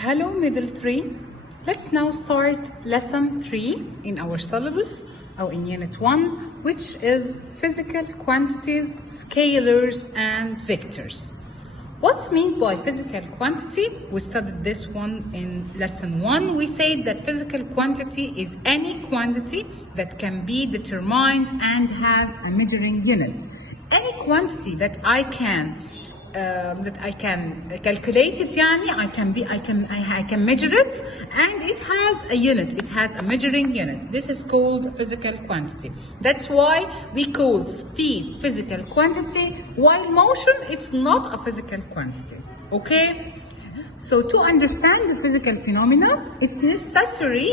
Hello, middle 3. Let's now start lesson 3 in our syllabus, or in unit 1, which is physical quantities, scalars, and vectors. What's meant by physical quantity? We studied this one in lesson 1. We said that physical quantity is any quantity that can be determined and has a measuring unit. Any quantity that I can calculate it, I can measure it, and it has a unit, it has a measuring unit. This is called physical quantity. That's why we call speed physical quantity, while motion it's not a physical quantity. Okay? So to understand the physical phenomena, it's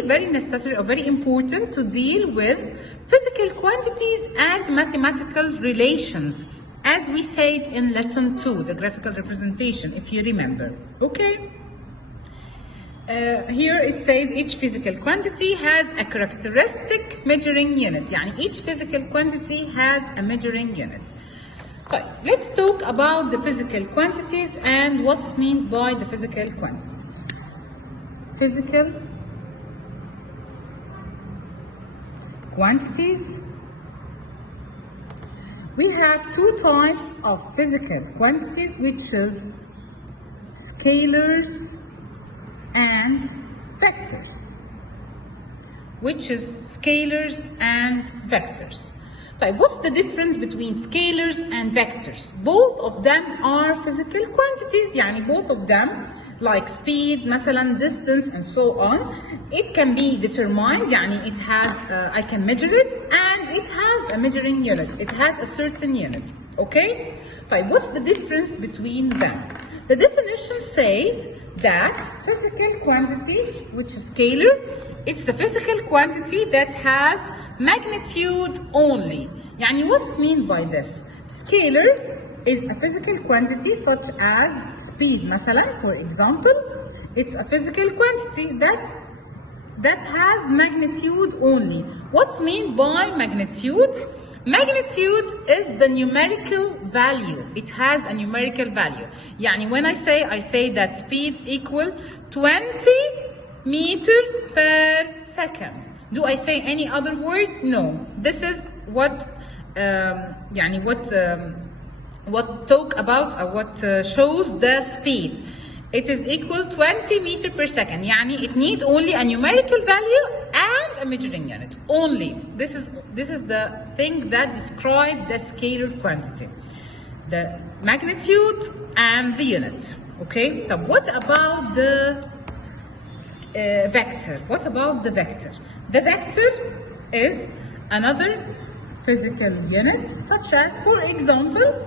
very necessary or very important to deal with physical quantities and mathematical relations, as we said in lesson 2, the graphical representation, if you remember. Okay? Here it says each physical quantity has a characteristic measuring unit. Each physical quantity has a measuring unit. Okay, let's talk about the physical quantities and what's meant by the physical quantities. Physical quantities. We have two types of physical quantities, which is scalars and vectors. What's the difference between scalars and vectors? Both of them are physical quantities, both of them, like speed, مثلا, distance, and so on. It can be determined, it has, I can measure it, and it has a measuring unit. It has a certain unit. Okay? What's the difference between them? The definition says that physical quantity, which is scalar, it's the physical quantity that has magnitude only. What's meant by this? Scalar is a physical quantity such as speed, مثلا, for example. It's a physical quantity that has magnitude only. What's meant by magnitude? Magnitude is the numerical value. It has a numerical value. When I say that speed equal 20 meter per second. Do I say any other word? No. This is what talk about or what shows the speed. It is equal 20 meter per second. It needs only a numerical value and a measuring unit. Only. This is the thing that describes the scalar quantity. The magnitude and the unit. Okay? So what about the vector? What about the vector? The vector is another physical unit, such as, for example,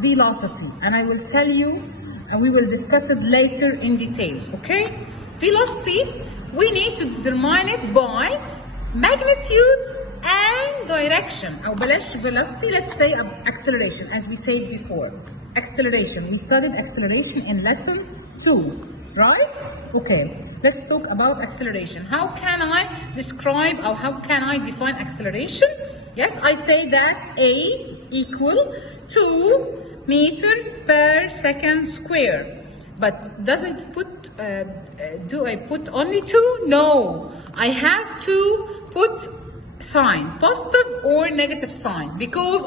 velocity. And I will tell you, and we will discuss it later in details, okay? Velocity, we need to determine it by magnitude and direction. Or velocity, let's say acceleration, as we said before. Acceleration, we studied acceleration in lesson 2. Right? Okay, let's talk about acceleration. How can I describe or how can I define acceleration? Yes, I say that A equal 2 meter per second square. But do I put only 2? No, I have to put sign, positive or negative sign, because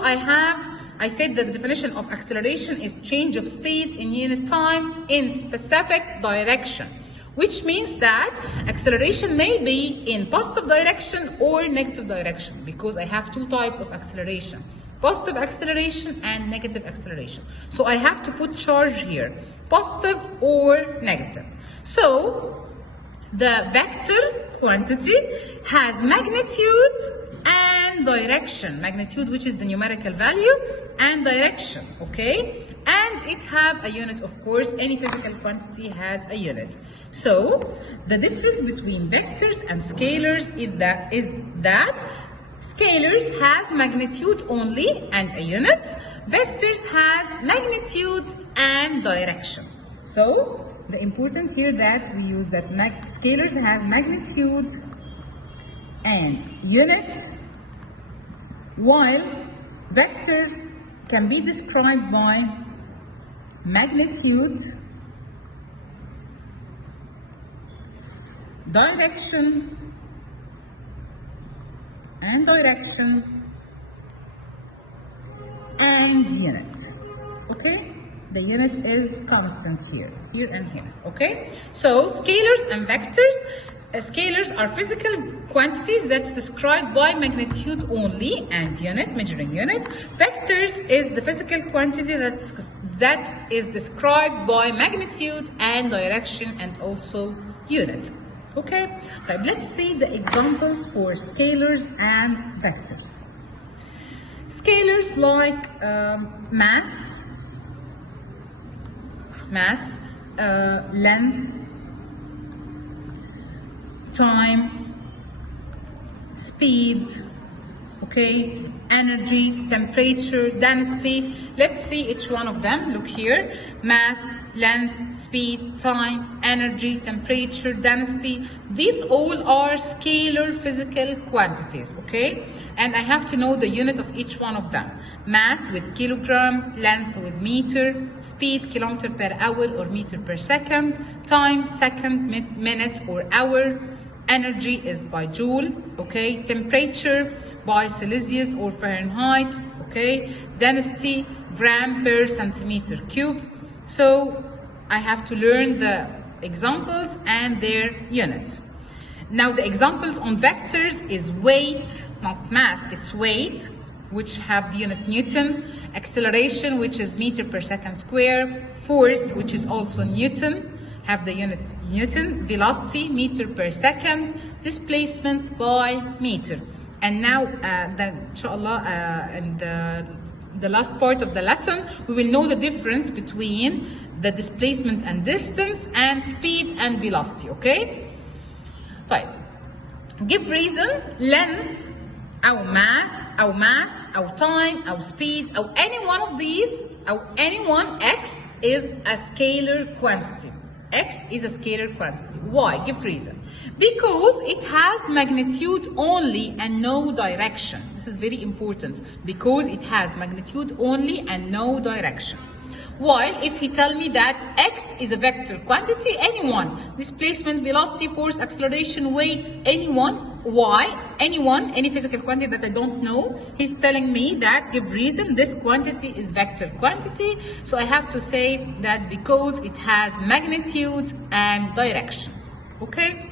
I said that the definition of acceleration is change of speed in unit time in specific direction, which means that acceleration may be in positive direction or negative direction, because I have two types of acceleration, positive acceleration and negative acceleration. So I have to put charge here, positive or negative. So the vector quantity has magnitude and direction. Magnitude, which is the numerical value, and direction, okay? And it have a unit, of course. Any physical quantity has a unit. So the difference between vectors and scalars is that scalars has magnitude only and a unit. Vectors has magnitude and direction. So the important here that we use that scalars has magnitude and unit, while vectors can be described by magnitude direction, and unit. Okay, the unit is constant here and here. Okay, so scalars and vectors. Scalars are physical quantities that's described by magnitude only and unit, measuring unit. Vectors is the physical quantity that is described by magnitude and direction and also unit. Okay, so let's see the examples for scalars and vectors. Scalars like mass, length, time, speed, okay, energy, temperature, density. Let's see each one of them. Look here: mass, length, speed, time, energy, temperature, density. These all are scalar physical quantities, okay? And I have to know the unit of each one of them. Mass with kilogram, length with meter, speed kilometer per hour or meter per second, time second, minute or hour, energy is by joule, okay? Temperature by Celsius or Fahrenheit, okay? Density, gram per centimeter cube. So I have to learn the examples and their units. Now the examples on vectors is weight, not mass, it's weight, which have the unit Newton, acceleration, which is meter per second square, force, which is also Newton, have the unit Newton, velocity, meter per second, displacement by meter. And now, inshallah, in the last part of the lesson, we will know the difference between the displacement and distance and speed and velocity, okay? طيب. Give reason, length, أو mass, أو time, أو speed, أو any one of these, أو any one, x is a scalar quantity. X is a scalar quantity. Why? Give reason. Because it has magnitude only and no direction. This is very important. Because it has magnitude only and no direction. While if he tell me that X is a vector quantity, anyone, displacement, velocity, force, acceleration, weight, anyone, Y, anyone, any physical quantity that I don't know, he's telling me that, give reason, this quantity is vector quantity. So I have to say that because it has magnitude and direction. Okay?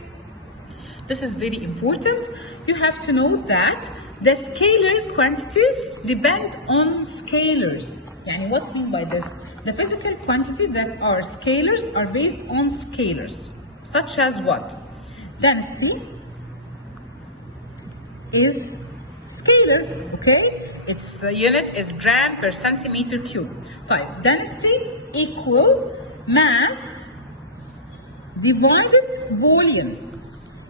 This is very important. You have to know that the scalar quantities depend on scalars. Yani what I mean by this? The physical quantities that are scalars are based on scalars, such as what? Density is scalar, okay? Its the unit is gram per centimeter cube. Fine. Density equal mass divided volume.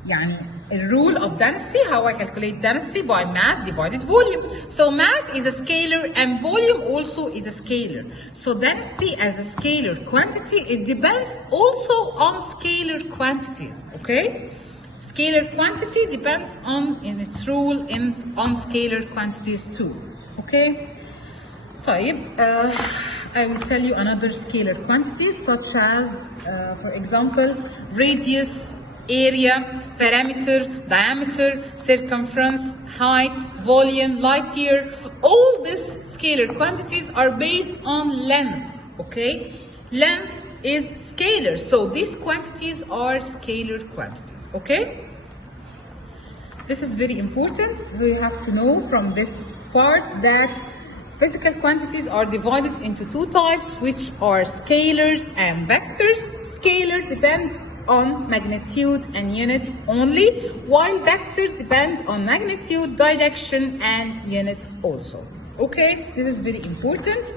يعني a rule of density, how I calculate density by mass divided volume. So mass is a scalar and volume also is a scalar. So density as a scalar quantity, it depends also on scalar quantities, okay? Scalar quantity depends on, in its rule, on scalar quantities too, okay? طيب, I will tell you another scalar quantities such as, for example, radius, area, parameter, diameter, circumference, height, volume, light year. All these scalar quantities are based on length, okay? Length is scalar, so these quantities are scalar quantities, okay? This is very important. We have to know from this part that physical quantities are divided into two types, which are scalars and vectors. Scalar depend on magnitude and unit only, while vectors depend on magnitude, direction, and unit also. Okay, this is very important.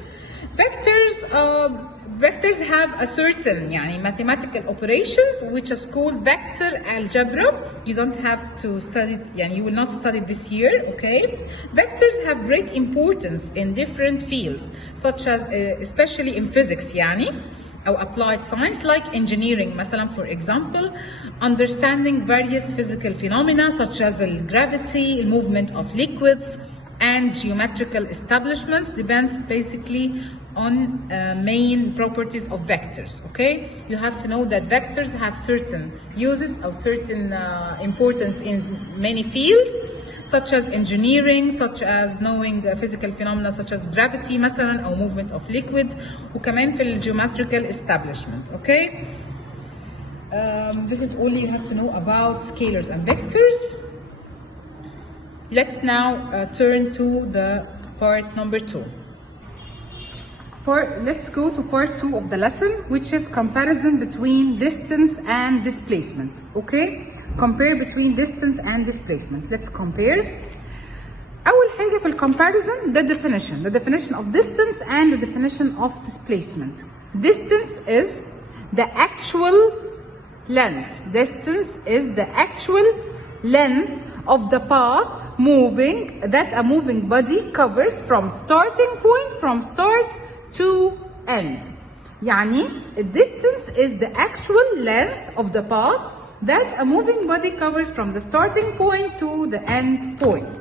Vectors have a certain mathematical operations which is called vector algebra. You don't have to study, you will not study this year, okay? Vectors have great importance in different fields, such as especially in physics or applied science like engineering. مثلا, for example, understanding various physical phenomena such as gravity, movement of liquids, and geometrical establishments depends basically on main properties of vectors. Okay, you have to know that vectors have certain uses or certain importance in many fields, such as engineering, such as knowing physical phenomena such as gravity مثلا أو movement of liquid, وكمان في الgeometrical establishment. Okay, this is all you have to know about scalars and vectors. Let's now turn to the part number 2. Let's go to part 2 of the lesson, which is comparison between distance and displacement. Okay, compare between distance and displacement. Let's compare. أول حاجة في comparison the definition of distance and the definition of displacement. Distance is the actual length. Distance is the actual length of the path that a moving body covers from starting point, from start to end. يعني distance is the actual length of the path that a moving body covers from the starting point to the end point,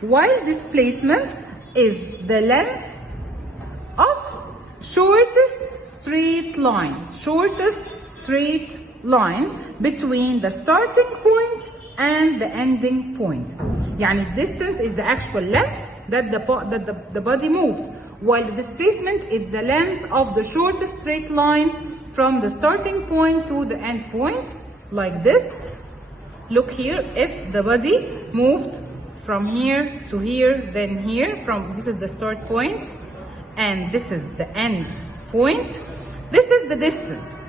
while displacement is the length of shortest straight line between the starting point and the ending point. يعني distance is the actual length that the body moved, while the displacement is the length of the shortest straight line from the starting point to the end point, like this. Look here, if the body moved from here to here, then here, this is the start point and this is the end point, this is the distance.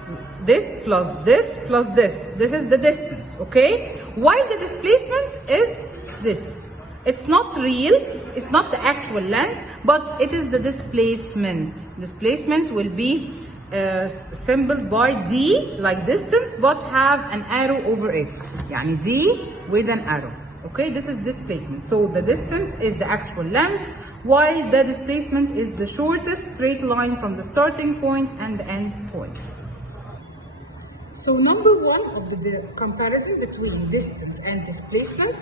This plus this plus this is the distance. Okay, while the displacement is this. It's not real, it's not the actual length, but it is the displacement. Displacement will be symbolized by D, like distance, but have an arrow over it. يعني D with an arrow. Okay, this is displacement. So the distance is the actual length, while the displacement is the shortest straight line from the starting point and the end point. So number 1 of the comparison between distance and displacement,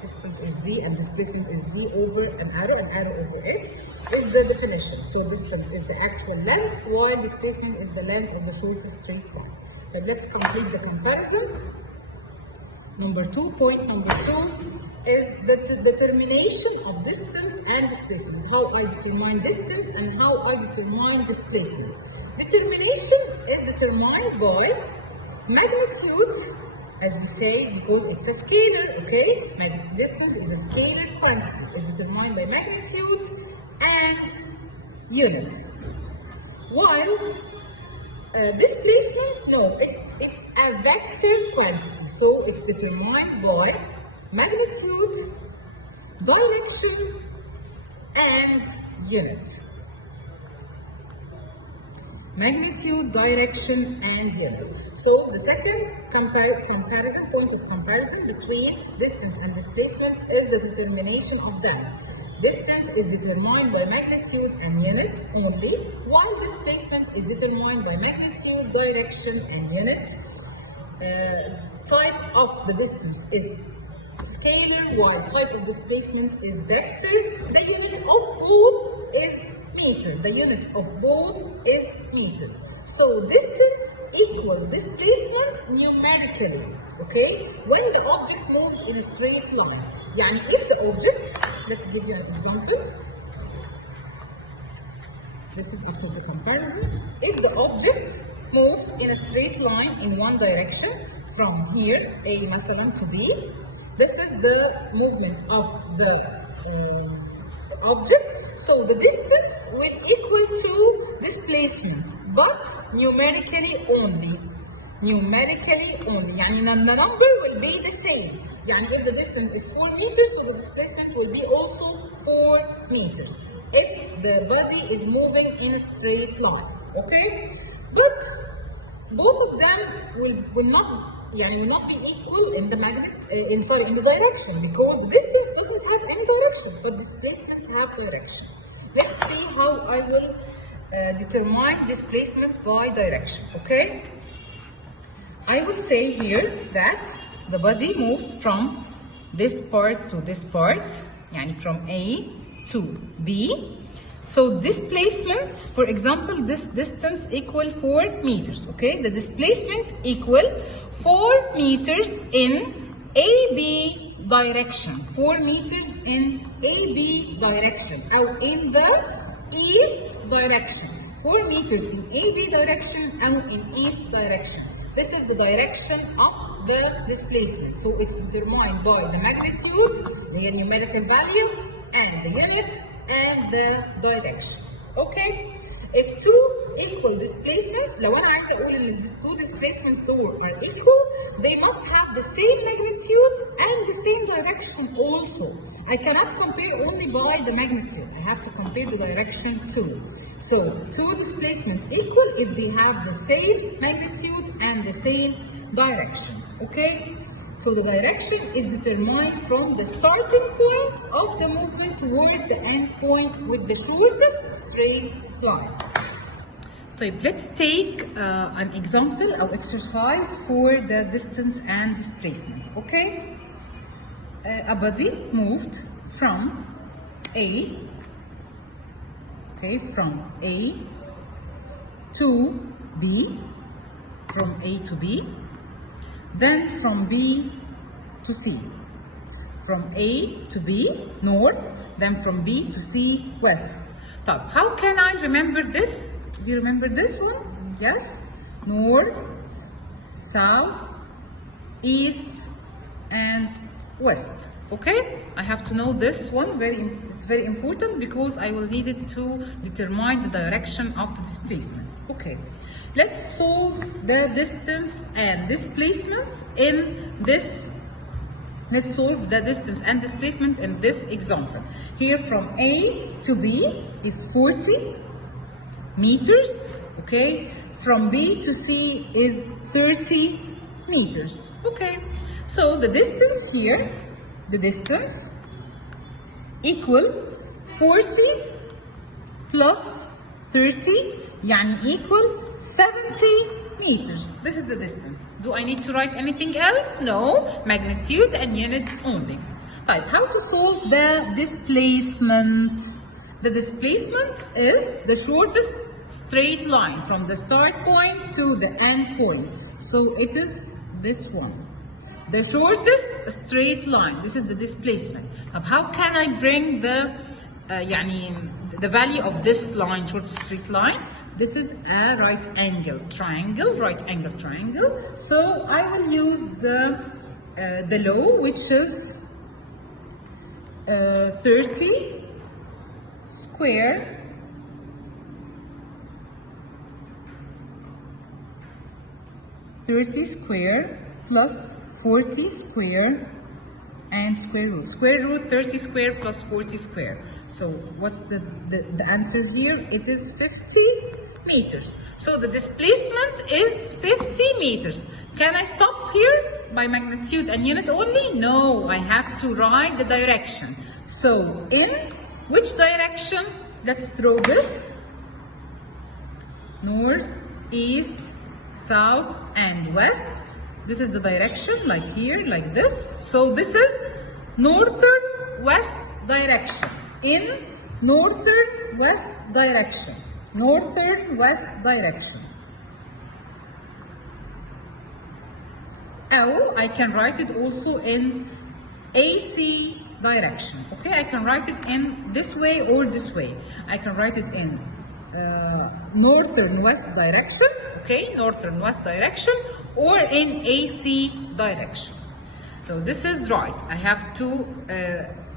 distance is D and displacement is D over an arrow over it, is the definition. So distance is the actual length, while displacement is the length of the shortest straight line. But let's complete the comparison. Point number 2 is the determination of distance and displacement. How I determine distance and how I determine displacement. Determination is determined by magnitude, as we say, because it's a scalar. Okay, distance is a scalar quantity. It's determined by magnitude and unit. While displacement, no, it's a vector quantity. So it's determined by magnitude, direction, and unit. Magnitude, direction, and unit. So the second point of comparison between distance and displacement is the determination of them. Distance is determined by magnitude and unit only, while displacement is determined by magnitude, direction, and unit. Type of the distance is scalar, while type of displacement is vector. The unit of both is meter. The unit of both is meter. So distance equal displacement numerically. Okay, when the object moves in a straight line. يعني if the object, let's give you an example. This is after the comparison. If the object moves in a straight line in one direction from here, A مثلا to B, this is the movement of the object. So the distance will equal to displacement, but numerically only. يعني the number will be the same. يعني if the distance is 4 meters, so the displacement will be also 4 meters. If the body is moving in a straight line, okay? But both of them will not be equal in the in the direction, because the distance doesn't have any direction, but displacement have direction. Let's see how I will determine displacement by direction. Okay, I would say here that the body moves from this part to this part, يعني from A to B. So displacement, for example, this distance equal 4 meters, okay? The displacement equal 4 meters in AB direction. 4 meters in AB direction, or in the east direction. 4 meters in AB direction or in east direction. This is the direction of the displacement. So it's determined by the magnitude, the numerical value, and the unit, and the direction. Okay? If two equal displacements, لو أنا عايزة أقول إن these two displacements دول are equal, they must have the same magnitude and the same direction also. I cannot compare only by the magnitude. I have to compare the direction too. So two displacements equal if they have the same magnitude and the same direction. Okay? So the direction is determined from the starting point of the movement toward the end point with the shortest straight line. طيب, let's take an example or exercise for the distance and displacement. Okay? A body moved from A, okay, from A to B, from A to B, then from B to C, from A to B north, then from B to C west. طب, how can I remember this? Do you remember this one? Yes? North, south, east, and west. Okay? I have to know this one. It's very important because I will need it to determine the direction of the displacement. Okay. Let's solve the distance and displacement in this. Let's solve the distance and displacement in this example. Here from A to B is 40 meters. Okay. From B to C is 30 meters. Okay. So the distance here, the distance equal 40 plus 30, يعني equal 70 meters. This is the distance. Do I need to write anything else? No. Magnitude and unit only. Right. How to solve the displacement? The displacement is the shortest straight line from the start point to the end point. So it is this one. The shortest straight line. This is the displacement. How can I bring the value of this line, shortest straight line? This is a right angle triangle, right angle triangle. So I will use the law, which is 30 square plus 40 square and square root. Square root 30 square plus 40 square. So what's the answer here? It is 50 meters. So the displacement is 50 meters. Can I stop here by magnitude and unit only? No, I have to write the direction. So in which direction? Let's throw this. North, east, south, and west. This is the direction, like here, like this. So this is northern west direction. In northern west direction. Northern west direction. Or I can write it also in AC direction. Okay, I can write it in this way or this way. I can write it in northern west direction, okay, northern west direction, or in AC direction. So this is right. I have to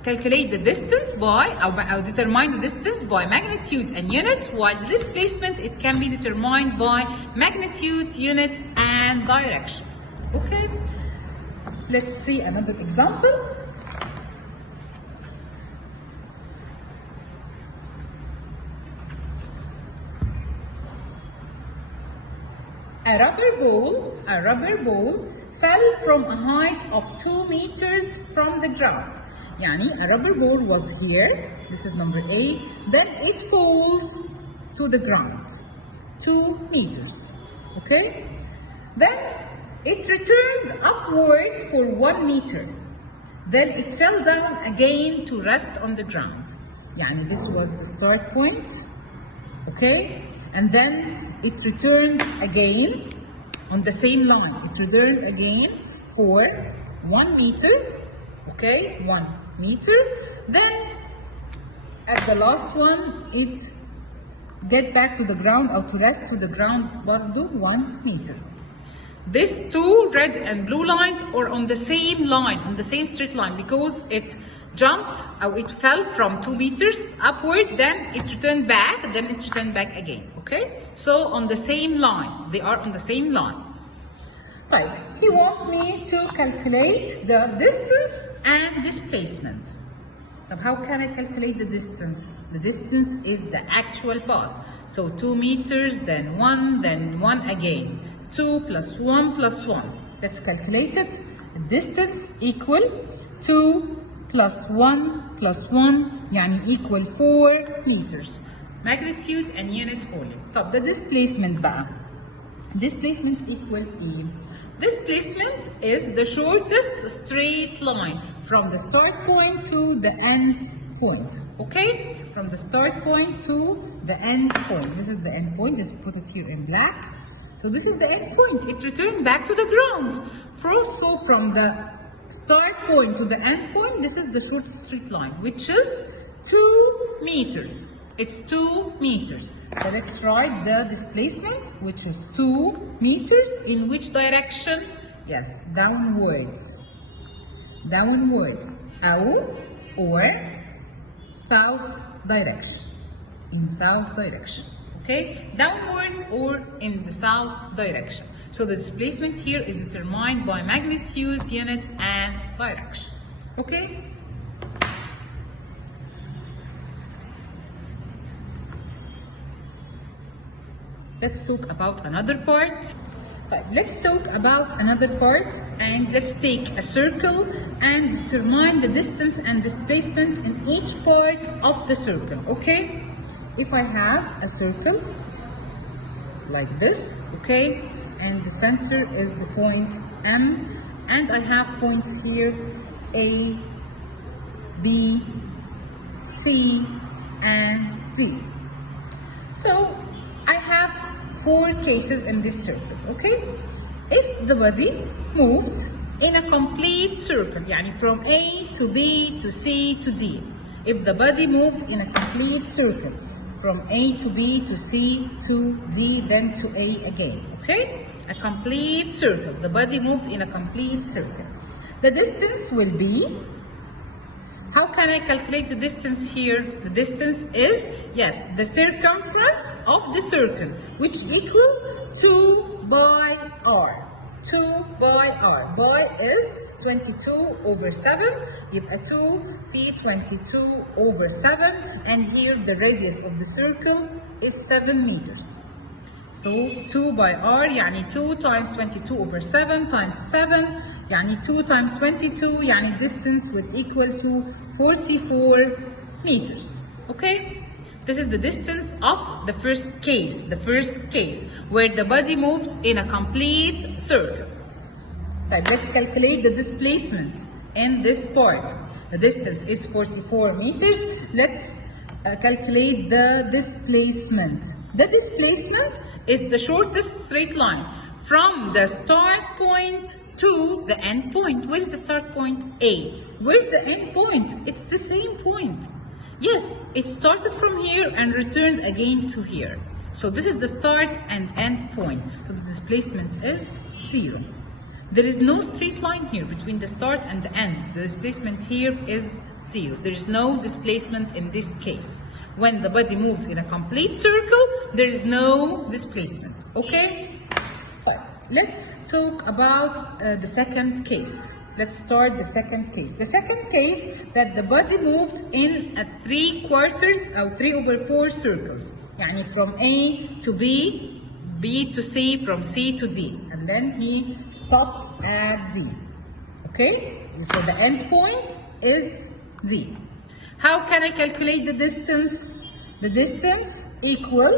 calculate the distance by, or determine the distance by magnitude and unit, while the displacement, it can be determined by magnitude, unit, and direction. Okay, let's see another example. A rubber ball fell from a height of 2 meters from the ground. Yani a rubber ball was here, this is number A, then it falls to the ground, 2 meters, okay? Then it returned upward for 1 meter. Then it fell down again to rest on the ground. يعني this was the start point, okay, and then it returned again on the same line. It returned again for 1 meter, okay, 1 meter. Then at the last one it get back to the ground or to rest to the ground برضو 1 meter. These two red and blue lines are on the same line, on the same straight line, because it jumped or it fell from 2 meters upward, then it returned back, then it returned back again, okay? So on the same line, they are on the same line. طيب, he wants me to calculate the distance and displacement. طب how can I calculate the distance? The distance is the actual path. So 2 meters, then 1, then 1 again. 2 plus 1 plus 1. Let's calculate it. The distance equal 2 plus 1 plus 1 يعني equal 4 meters. Magnitude and unit only. طب the displacement بقى. Displacement equal E. Displacement is the shortest straight line from the start point to the end point. Okay? From the start point to the end point. This is the end point. Let's put it here in black. So this is the end point. It returned back to the ground. So from the start point to the end point, this is the shortest straight line, which is 2 meters. It's 2 meters. So let's write the displacement, which is 2 meters. In which direction? Yes, downwards. Downwards. Or south direction. In south direction. Okay? Downwards or in the south direction. So the displacement here is determined by magnitude, unit, and direction. Okay? Let's talk about another part. Let's talk about another part, and let's take a circle and determine the distance and displacement in each part of the circle, okay? If I have a circle like this, okay, and the center is the point M, and I have points here A, B, C, and D. So I have 4 cases in this circle, okay? If the body moved in a complete circle, يعني from A to B to C to D. If the body moved in a complete circle, from A to B to C to D, then to A again, okay? A complete circle. The body moved in a complete circle. The distance will be, how can I calculate the distance here? The distance is, yes, the circumference of the circle, which equal 2 by R. 2 by R. By is 22 over 7. يبقى 2 في 22 over 7. And here the radius of the circle is 7 meters. So 2 by R يعني 2 times 22 over 7 times 7 يعني 2 times 22 يعني distance would equal to 44 meters. Okay? This is the distance of the first case where the body moves in a complete circle. Right, let's calculate the displacement in this part. The distance is 44 meters. Let's calculate the displacement. The displacement is the shortest straight line from the start point to the end point. Where's the start point? A. Where's the end point? It's the same point. Yes, it started from here and returned again to here. So this is the start and end point. So the displacement is 0. There is no straight line here between the start and the end. The displacement here is 0. There is no displacement in this case. When the body moves in a complete circle, there is no displacement. Okay? Let's talk about the second case. Let's start the second case. The second case that the body moved in a 3/4 or 3/4 circles. يعني from A to B, B to C, from C to D. And then he stopped at D. Okay? So the end point is D. How can I calculate the distance? The distance equal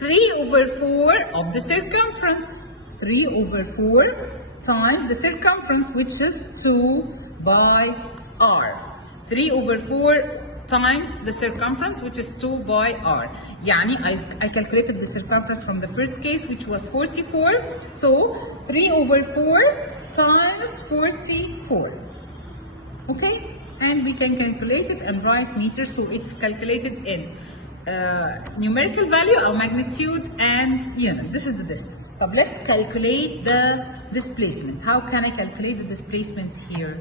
3/4 of the circumference. 3/4 times the circumference, which is 2 by R. 3/4 times the circumference, which is 2 by r. يعني I calculated the circumference from the first case, which was 44. So 3 over 4 times 44. Okay? And we can calculate it and write meters. So it's calculated in numerical value or magnitude and unit. This is the distance. So let's calculate the displacement. How can I calculate the displacement here?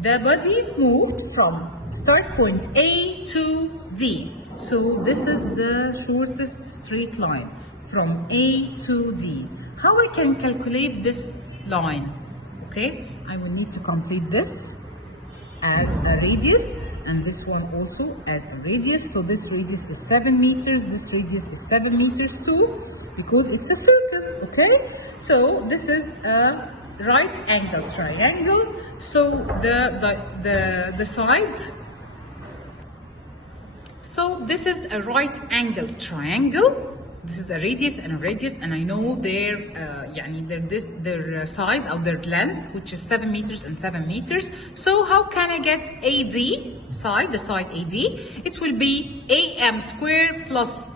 The body moved from start point A to D. So this is the shortest straight line from A to D. How I can calculate this line? Okay, I will need to complete this as a radius and this one also as a radius. So this radius is 7 meters, this radius is 7 meters too, because it's a circle. Okay, so this is a right angle triangle. So the side, so this is a right angle triangle. This is a radius and a radius, and I know their size or their length, which is 7 meters and 7 meters. So how can I get AD side, the side AD? It will be AM square plus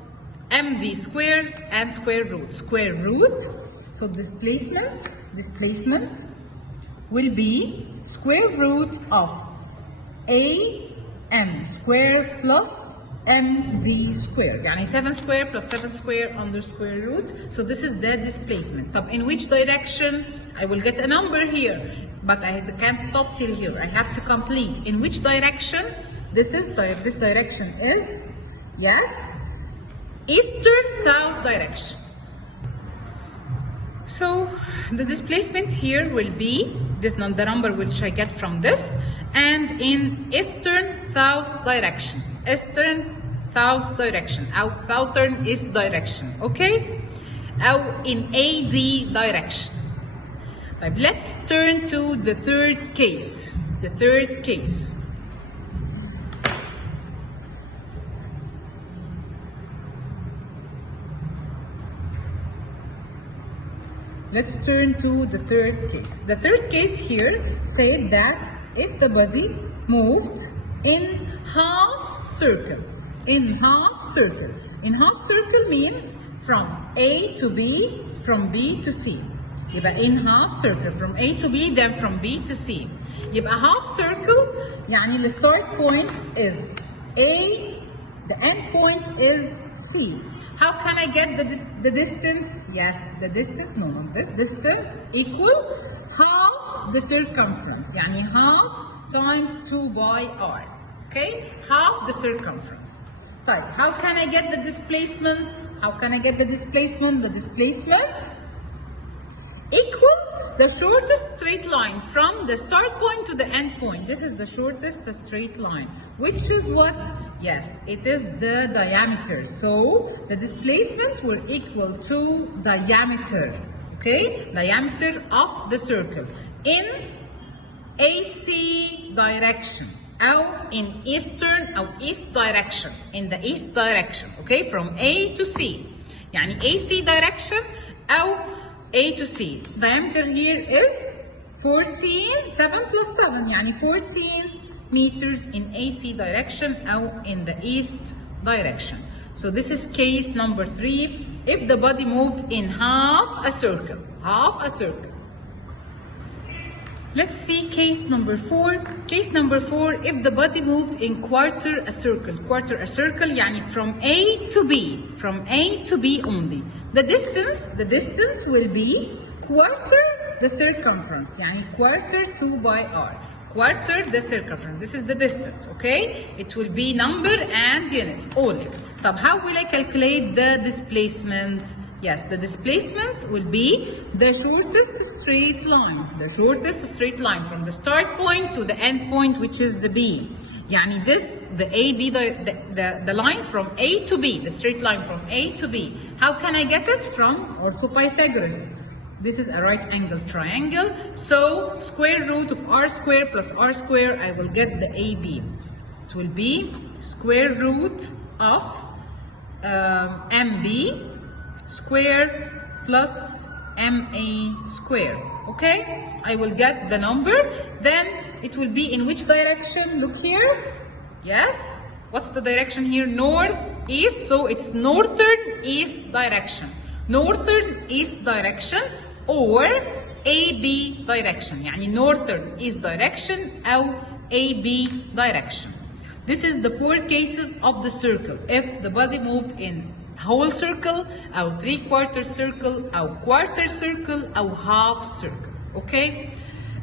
MD square and square root. Square root. So displacement will be square root of AM square plus MD square. يعني 7 square plus 7 square under square root. So this is the displacement. But in which direction? I will get a number here, but I can't stop till here. I have to complete. In which direction? This direction is, yes, eastern south direction. So the displacement here will be this, the number which I get from this, and in eastern south direction. Eastern south direction, or southern east direction, okay? Or in AD direction. Right, let's turn to the third case. The third case. Let's turn to the third case. The third case here said that if the body moved in half circle, in half circle means from A to B, from B to C. يبقى in half circle from A to B, then from B to C. يبقى half circle يعني the start point is A, the end point is C. How can I get the distance? Yes, the distance, no, this distance equal half the circumference. يعني half times 2 by r. Okay, half the circumference. طيب, how can I get the displacement? How can I get the displacement? The displacement equal the shortest straight line from the start point to the end point. This is the shortest straight line, which is what? Yes, it is the diameter. So the displacement will equal to diameter, okay? Diameter of the circle in AC direction. Or in eastern or east direction, in the east direction, okay, from A to C. يعني AC direction or A to C. Diameter here is 14, 7 plus 7, يعني 14 meters in AC direction or in the east direction. So this is case number 3. If the body moved in half a circle, Let's see case number 4. Case number 4, if the body moved in quarter a circle. Quarter a circle, يعني from A to B. From A to B only. The distance will be quarter the circumference. يعني quarter 2 by r. Quarter the circumference. This is the distance, okay? It will be number and units only. طب how will I calculate the displacement? Yes, the displacement will be the shortest straight line. The shortest straight line from the start point to the end point, which is the B. يعني this, the AB, the line from A to B, the straight line from A to B. How can I get it? From orthopythagoras. This is a right angle triangle. So square root of r square plus r square, I will get the AB. It will be square root of MB square plus MA square. Okay, I will get the number. Then it will be in which direction? Look here. Yes? What's the direction here? North, east, so it's northern east direction. Northern east direction or AB direction. يعني northern east direction أو AB direction. This is the 4 cases of the circle. If the body moved in whole circle أو 3/4 circle أو quarter circle أو half circle. Okay?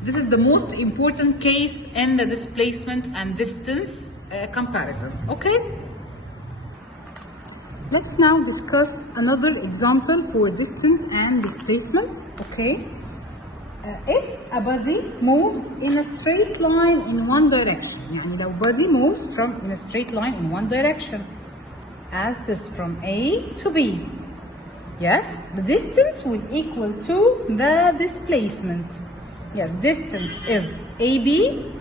This is the most important case in the displacement and distance comparison. Okay? Let's now discuss another example for distance and displacement. Okay? If a body moves in a straight line in one direction, يعني لو body moves in a straight line in one direction, as this from A to B, yes, the distance will equal to the displacement. Yes, distance is AB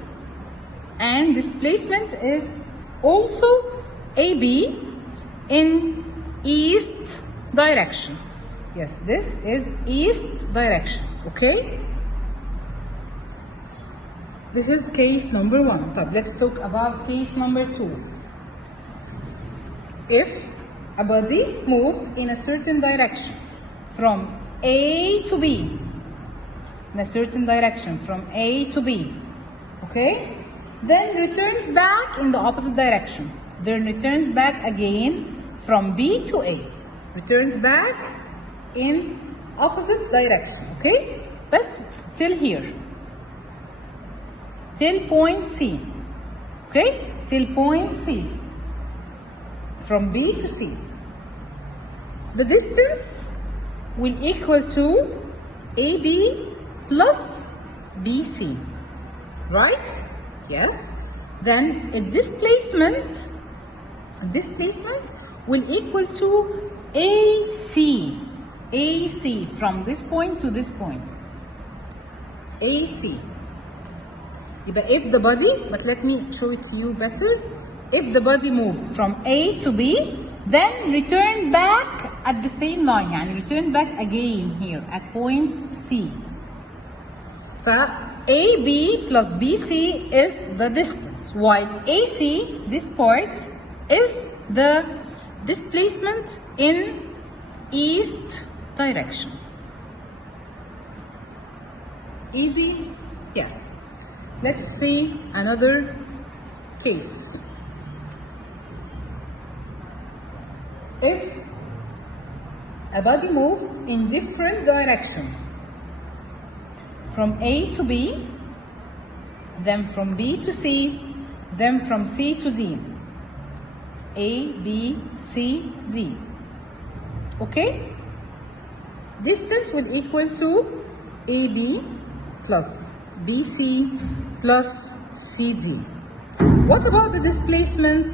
and displacement is also AB in east direction. Yes, this is east direction. Okay? This is case number 1. But let's talk about case number 2. If a body moves in a certain direction from A to B, in a certain direction from A to B, okay, then returns back in the opposite direction, then returns back again from B to A, returns back in opposite direction. Okay, but till here, till point C. Okay, till point C, from B to C, the distance will equal to AB plus BC, right? Yes. Then a displacement will equal to AC. AC from this point to this point. AC. If the body, but let me show it to you better. If the body moves from A to B, then return back at the same line, يعني return back again here at point C. AB plus BC is the distance, while AC, this part, is the displacement in east direction. Easy? Yes. Let's see another case. If a body moves in different directions, from A to B, then from B to C, then from C to D. A, B, C, D. Okay? Distance will equal to AB plus BC plus CD. What about the displacement?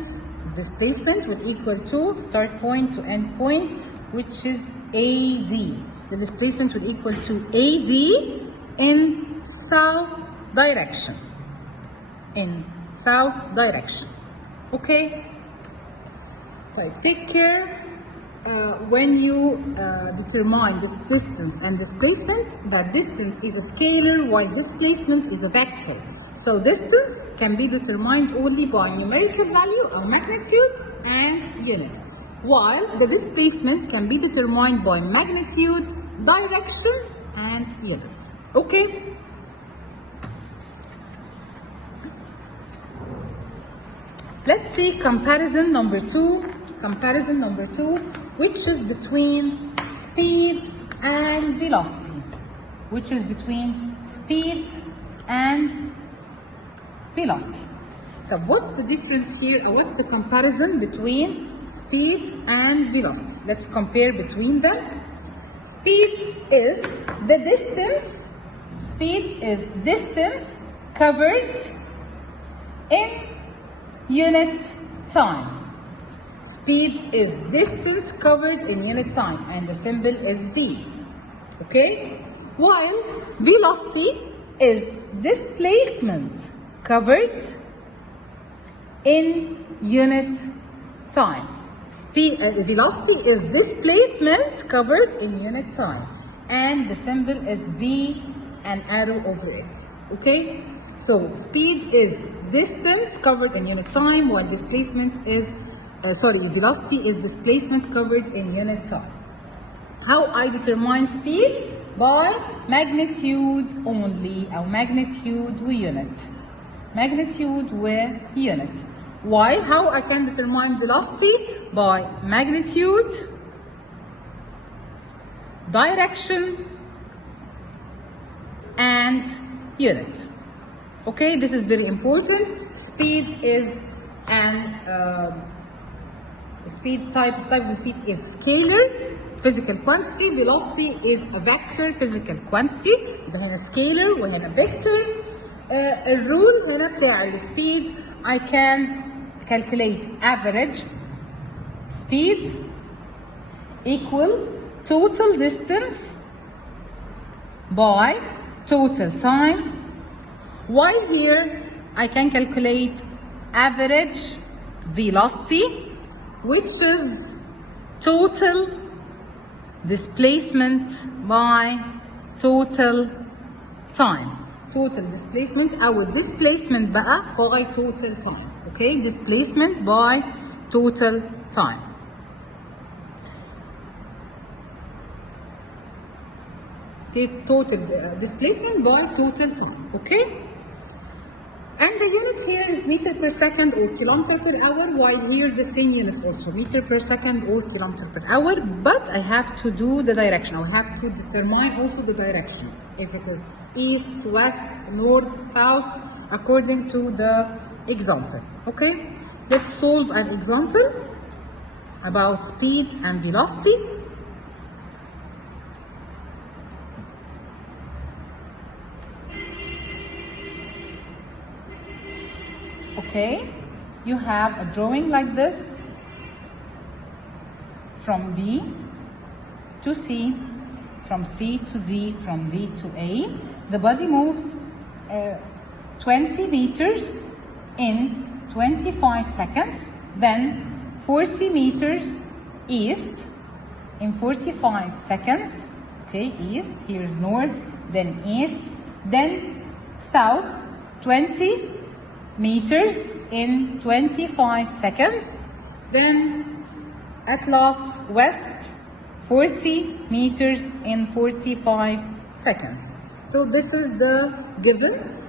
Displacement will equal to start point to end point, which is AD. The displacement will equal to AD in south direction. In south direction. Okay? Right. Take care when you determine this distance and displacement, that distance is a scalar while displacement is a vector. So distance can be determined only by numerical value or magnitude and unit, while the displacement can be determined by magnitude, direction and unit. Okay? Let's see comparison number 2. Comparison number 2, which is between speed and velocity. Which is between speed and velocity. So what's the difference here, or what's the comparison between speed and velocity? Let's compare between them. Speed is the distance. Speed is distance covered in unit time. Speed is distance covered in unit time, and the symbol is V. Okay? While velocity is displacement covered in unit time. Velocity is displacement covered in unit time, and the symbol is V, an arrow over it. Okay? So speed is distance covered in unit time, while displacement is, velocity is displacement covered in unit time. How I determine speed? By magnitude only, or magnitude unit. Magnitude unit. Why? How I can determine velocity? By magnitude, direction, and unit. Okay, this is very important. Speed is type of speed is scalar, physical quantity. Velocity is a vector, physical quantity. يبقى هنا scalar وهنا vector. الرول هنا بتاع السبيد I can calculate average speed equal total distance by total time, while here I can calculate average velocity, which is total displacement by total time. Total displacement أو displacement بقى by total time. Okay, displacement by total time. Total displacement by total time. Okay, and the unit here is meter per second or kilometer per hour, while we're the same unit also, meter per second or kilometer per hour, but I have to do the direction. I have to determine also the direction, if it is east, west, north, south, according to the example. Okay, let's solve an example about speed and velocity. Okay, you have a drawing like this from B to C, from C to D, from D to A. The body moves 20 meters in 25 seconds, then 40 meters east in 45 seconds. Okay, east, here's north, then east, then south 20 meters in 25 seconds, then at last west 40 meters in 45 seconds. So this is the given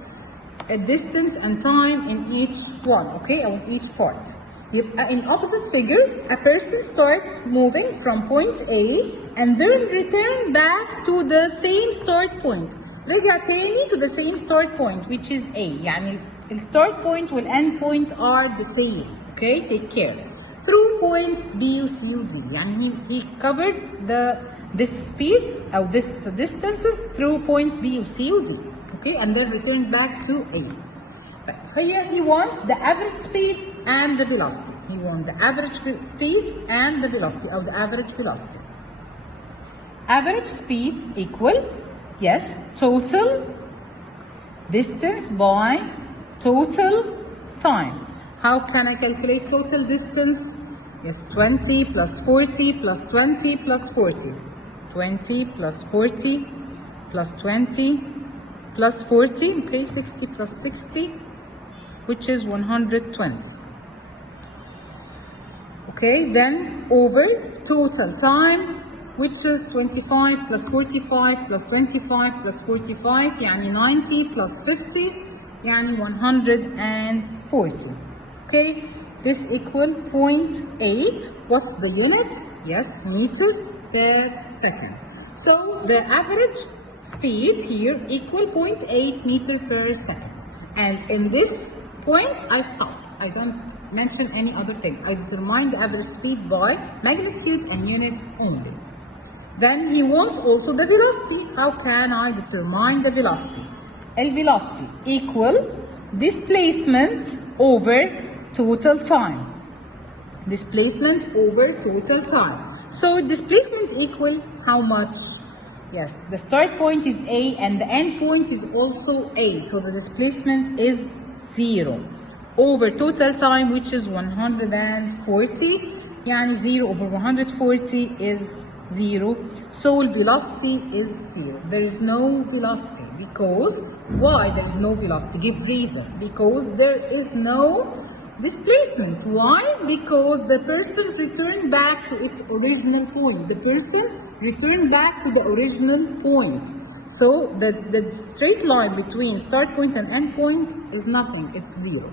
distance and time in each one, okay, on each part. In opposite figure, a person starts moving from point A and then return back to the same start point. رجع تاني to the same start point, which is A. يعني the start point and end point are the same. Okay, take care. Through points B, C, D. يعني he covered this speeds or this distances through points B, C, D. Okay, and then returned back to A. Here he wants the average speed and the velocity. He wants the average speed and the velocity, or the average velocity. Average speed equal, yes, total distance by total time. How can I calculate total distance? Yes, 20 plus 40 plus 20 plus 40. 20 plus 40 plus 20 plus 40, okay, 60 plus 60, which is 120. Okay, then over total time, which is 25 plus 45 plus 25 plus 45, يعني 90 plus 50, يعني 140. Okay, this equal 0.8. What's the unit? Yes, meter per second. So the average speed here equal 0.8 meter per second. And in this point, I stop. I don't mention any other thing. I determine the average speed by magnitude and unit only. Then he wants also the velocity. How can I determine the velocity? Velocity equal displacement over total time. Displacement over total time. So displacement equal how much? Yes, the start point is A and the end point is also A. So the displacement is 0 over total time, which is 140. يعني 0 over 140 is 0. So velocity is 0. There is no velocity because, why there is no velocity? Give reason. Because there is no displacement. Why? Because the person returned back to its original point. The person returned back to the original point. So the straight line between start point and end point is nothing. It's 0.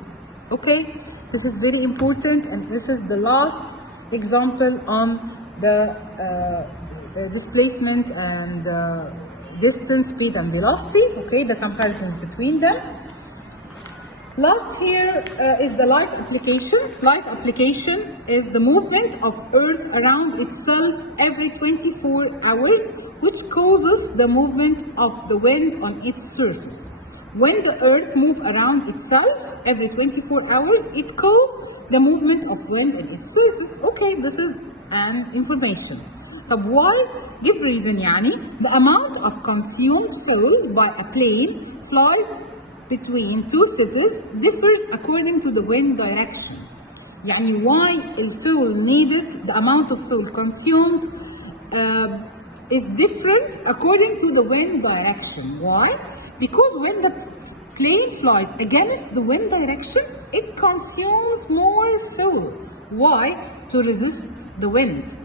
Okay? This is very important, and this is the last example on the displacement and distance, speed, and velocity. Okay, the comparisons between them. Last here is the life application. Life application is the movement of Earth around itself every 24 hours, which causes the movement of the wind on its surface. When the Earth moves around itself every 24 hours, it causes the movement of wind on its surface. Okay, this is an information. طب why? Give reason يعني. The amount of consumed fuel by a plane flies between two cities differs according to the wind direction. يعني why الfuel needed, the amount of fuel consumed is different according to the wind direction. Why? Because when the plane flies against the wind direction, it consumes more fuel. Why? To resist the wind.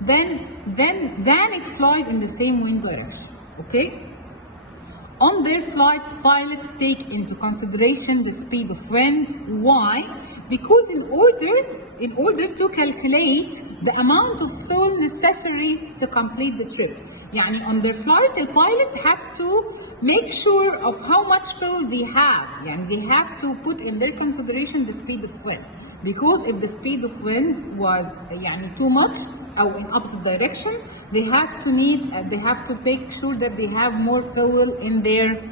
Then it flies in the same wind direction. Okay? On their flights, pilots take into consideration the speed of wind. Why? Because in order to calculate the amount of fuel necessary to complete the trip. يعني on their flight, the pilot have to make sure of how much fuel they have. يعني they have to put in their consideration the speed of wind. Because if the speed of wind was يعني too much or in opposite direction, they have to make sure that they have more fuel in their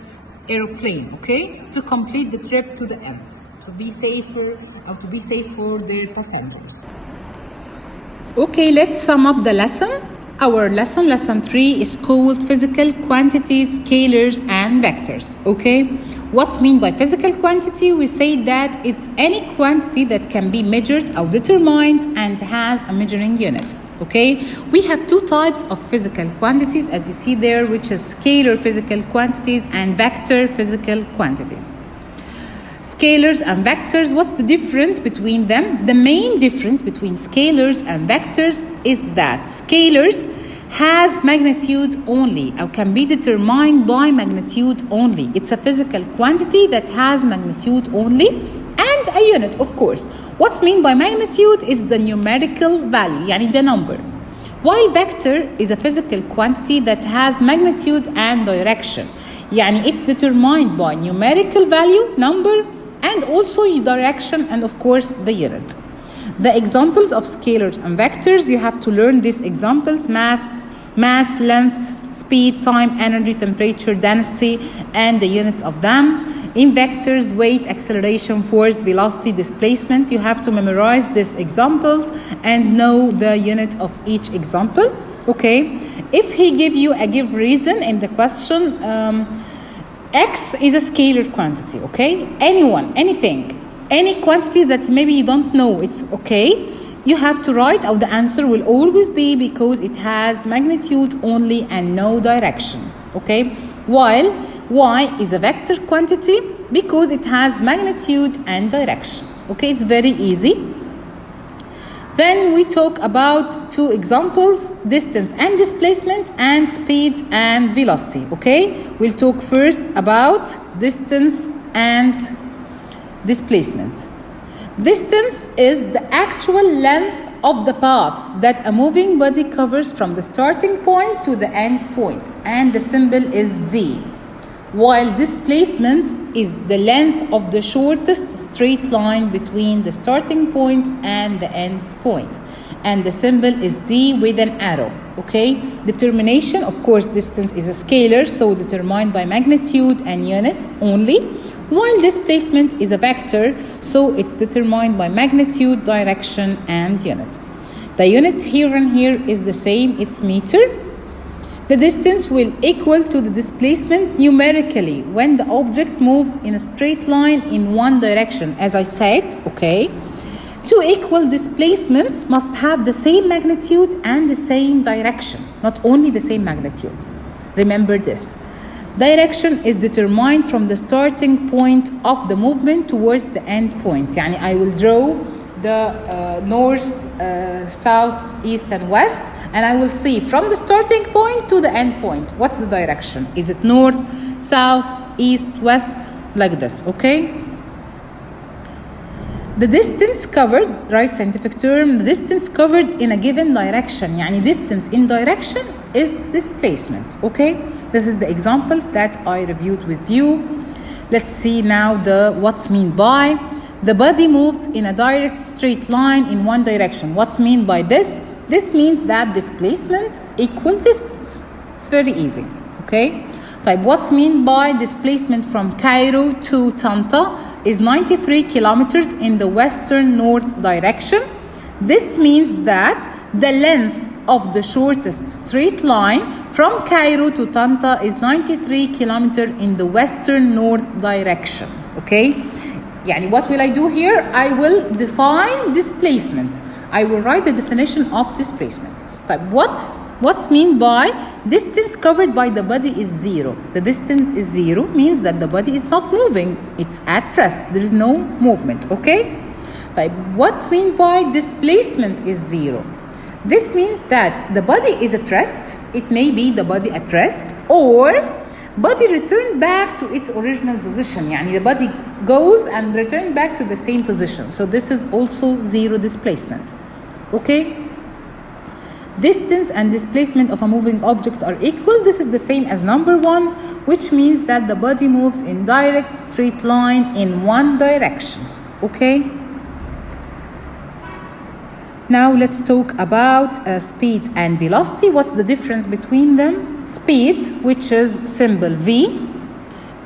airplane, okay, to complete the trip to the end, to be safer or to be safe for their passengers. Okay, let's sum up the lesson. Our lesson 3 is called physical quantities, scalars, and vectors. Okay, what's mean by physical quantity? We say that it's any quantity that can be measured or determined and has a measuring unit. Okay, we have two types of physical quantities, as you see there, which is scalar physical quantities and vector physical quantities. Scalars and vectors, what's the difference between them? The main difference between scalars and vectors is that scalars has magnitude only or can be determined by magnitude only. It's a physical quantity that has magnitude only and a unit, of course. What's meant by magnitude is the numerical value, يعني the number. While vector is a physical quantity that has magnitude and direction. يعني it's determined by numerical value, number, and also direction and of course the unit. The examples of scalars and vectors, you have to learn these examples: mass, length, speed, time, energy, temperature, density, and the units of them. In vectors, weight, acceleration, force, velocity, displacement. You have to memorize these examples and know the unit of each example. Okay, if he give you a give reason in the question, X is a scalar quantity, okay? Anyone, anything, any quantity that maybe you don't know, it's okay. You have to write out the answer will always be because it has magnitude only and no direction, okay? While Y is a vector quantity because it has magnitude and direction, okay? It's very easy. Then we talk about two examples, distance and displacement, and speed and velocity, okay? We'll talk first about distance and displacement. Distance is the actual length of the path that a moving body covers from the starting point to the end point, and the symbol is D. While displacement is the length of the shortest straight line between the starting point and the end point, and the symbol is D with an arrow, okay? Determination, of course, distance is a scalar, so determined by magnitude and unit only, while displacement is a vector, so it's determined by magnitude, direction, and unit. The unit here and here is the same, it's meter. The distance will equal to the displacement numerically when the object moves in a straight line in one direction, as I said, okay? Two equal displacements must have the same magnitude and the same direction, not only the same magnitude. Remember this. Direction is determined from the starting point of the movement towards the end point. يعني I will draw the north, south, east and west, and I will see from the starting point to the end point. What's the direction? Is it north, south, east, west? Like this, okay? The distance covered, right, scientific term, the distance covered in a given direction. يعني distance in direction is displacement, okay? This is the examples that I reviewed with you. Let's see now what's mean by. The body moves in a direct straight line in one direction. What's mean by this? This means that displacement equal distance. It's very easy, okay? طيب, what's mean by displacement from Cairo to Tanta is 93 kilometers in the western north direction. This means that the length of the shortest straight line from Cairo to Tanta is 93 kilometers in the western north direction, okay? يعني what will I do here? I will define displacement. I will write the definition of displacement. طيب, what's mean by distance covered by the body is zero? The distance is zero means that the body is not moving. It's at rest. There is no movement, okay? طيب, what's mean by displacement is zero? This means that the body is at rest. It may be the body at rest or body return back to its original position. يعني the body goes and return back to the same position. So this is also zero displacement, okay? Distance and displacement of a moving object are equal. This is the same as number one, which means that the body moves in direct straight line in one direction, okay? Now let's talk about speed and velocity. What's the difference between them? Speed, which is symbol V,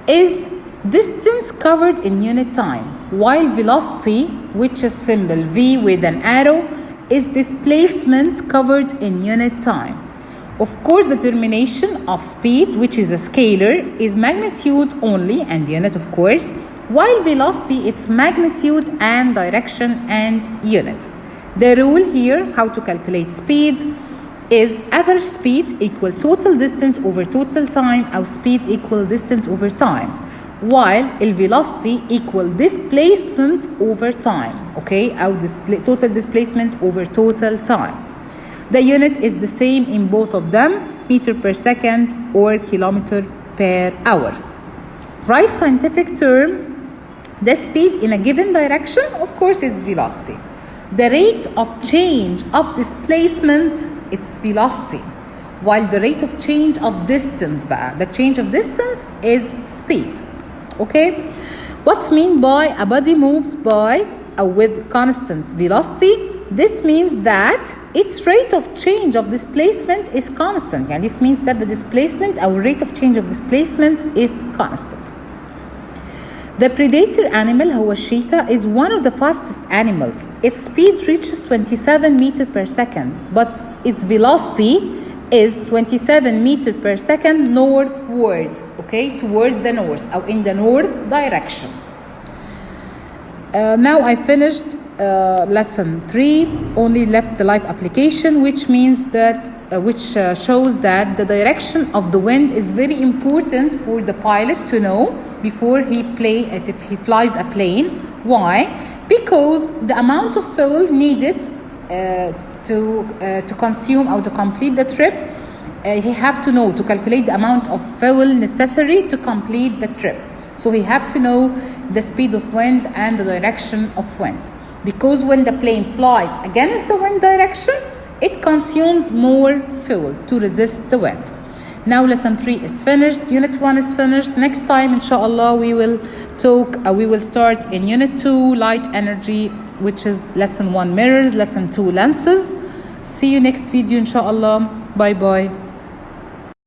is distance covered in unit time, while velocity, which is symbol V with an arrow, is displacement covered in unit time. Of course, the determination of speed, which is a scalar, is magnitude only and unit, of course, while velocity is magnitude and direction and unit. The rule here, how to calculate speed, is average speed equal total distance over total time, or speed equal distance over time, while velocity equal displacement over time, okay, or total displacement over total time. The unit is the same in both of them, meter per second or kilometer per hour. Right scientific term, the speed in a given direction, of course, is velocity. The rate of change of displacement, it's velocity, while the rate of change of distance, the change of distance is speed. Okay, what's mean by a body moves by with constant velocity? This means that its rate of change of displacement is constant. And this means that the displacement, our rate of change of displacement is constant. The predator animal, هو cheetah, is one of the fastest animals. Its speed reaches 27 meters per second, but its velocity is 27 meters per second northward, okay, toward the north, or in the north direction. Now I finished lesson 3, only left the live application, which means that, shows that the direction of the wind is very important for the pilot to know before if he flies a plane. Why? Because the amount of fuel needed to consume or to complete the trip, he have to know, to calculate the amount of fuel necessary to complete the trip. So he have to know the speed of wind and the direction of wind. Because when the plane flies against the wind direction, it consumes more fuel to resist the wind. Now lesson 3 is finished, unit 1 is finished. Next time, inshallah, we will start in unit 2, light energy, which is lesson 1 mirrors, lesson 2 lenses. See you next video, inshallah. Bye bye.